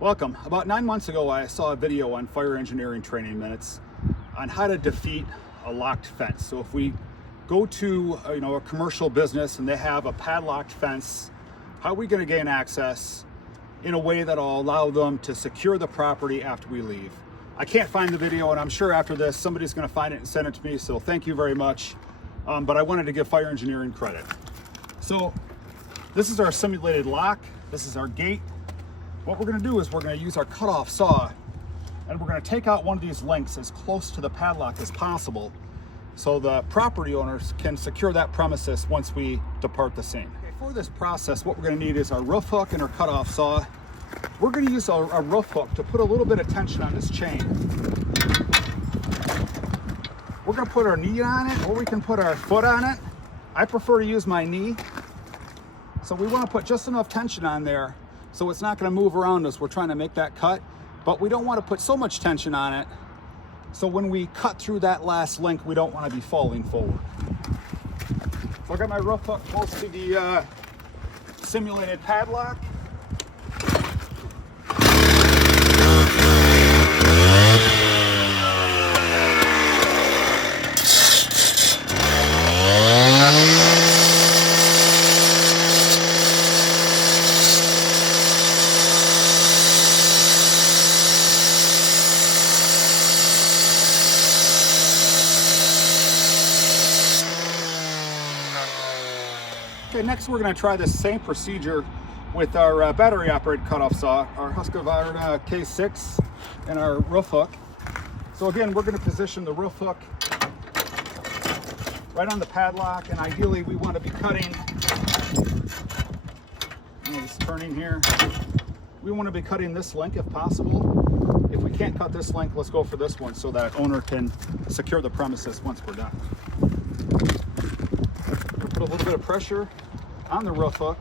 Welcome. About 9 months ago, I saw a video on Fire Engineering Training Minutes on how to defeat a locked fence. So if we go to a commercial business and they have a padlocked fence, how are we going to gain access in a way that will allow them to secure the property after we leave? I can't find the video, and I'm sure after this somebody's going to find it and send it to me, so thank you very much. But I wanted to give Fire Engineering credit. So this is our simulated lock. This is our gate. What we're going to do is we're going to use our cutoff saw, and we're going to take out one of these links as close to the padlock as possible so the property owners can secure that premises once we depart the scene. Okay, for this process, what we're going to need is our roof hook and our cutoff saw. We're going to use a roof hook to put a little bit of tension on this chain. We're going to put our knee on it, or we can put our foot on it. I prefer to use my knee. So we want to put just enough tension on there so it's not going to move around as we're trying to make that cut, but we don't want to put so much tension on it so when we cut through that last link, we don't want to be falling forward. So I got my roof hook close to the simulated padlock. Okay, next we're going to try this same procedure with our battery operated cutoff saw, our Husqvarna K6, and our roof hook. So again, we're going to position the roof hook right on the padlock, and ideally we want to be cutting, just turning here, we want to be cutting this link if possible. If we can't cut this link, let's go for this one so that owner can secure the premises once we're done. Put a little bit of pressure on the roof hook.